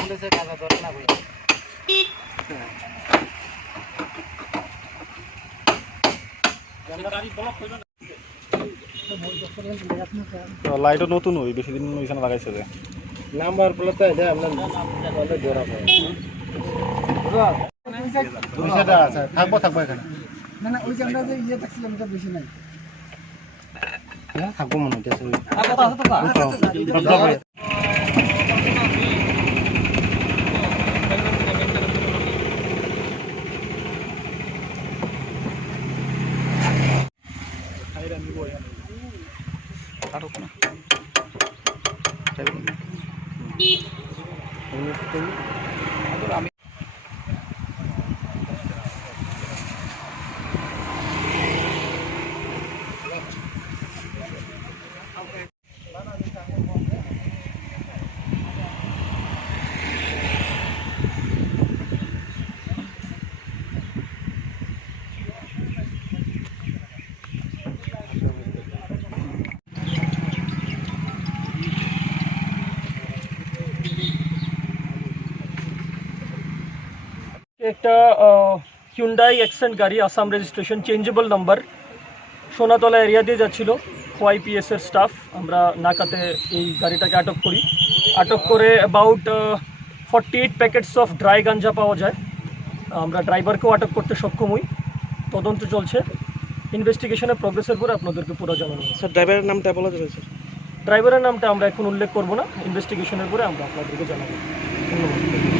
পুলিশে কাগজ ধরে না লাইটও নতুন ওই বেশি দিন ওইখানে লাগাইছে যে নাম্বার প্লেট আছে আপনার বলে জোড়া পায় দুইশোটা আছে থাকবো এখানে না না ওই যে আমরা যে ইয়ে দেখছিলাম এটা বেশি নাই হ্যাঁ থাকবো মনে হচ্ছে একটা হিউন্ডাই অ্যাকসেন্ট গাড়ি Assam registration changeable number Sonatala area দিয়ে যাচ্ছিল ওয়াইপিএসের স্টাফ আমরা নাকাতে এই গাড়িটাকে আটক করি আটক করে অ্যাবাউট 48 প্যাকেটস অফ ড্রাই গাঞ্জা পাওয়া যায় আমরা ড্রাইভারকেও আটক করতে সক্ষম হই তদন্ত চলছে ইনভেস্টিগেশনের প্রোগ্রেসের পরে আপনাদেরকে পুরো জানানো হবে স্যার ড্রাইভারের নামটা বলা যাবে স্যার ড্রাইভারের নামটা আমরা এখন উল্লেখ করব না ইনভেস্টিগেশনের পরে আমরা আপনাদেরকে জানাবো ধন্যবাদ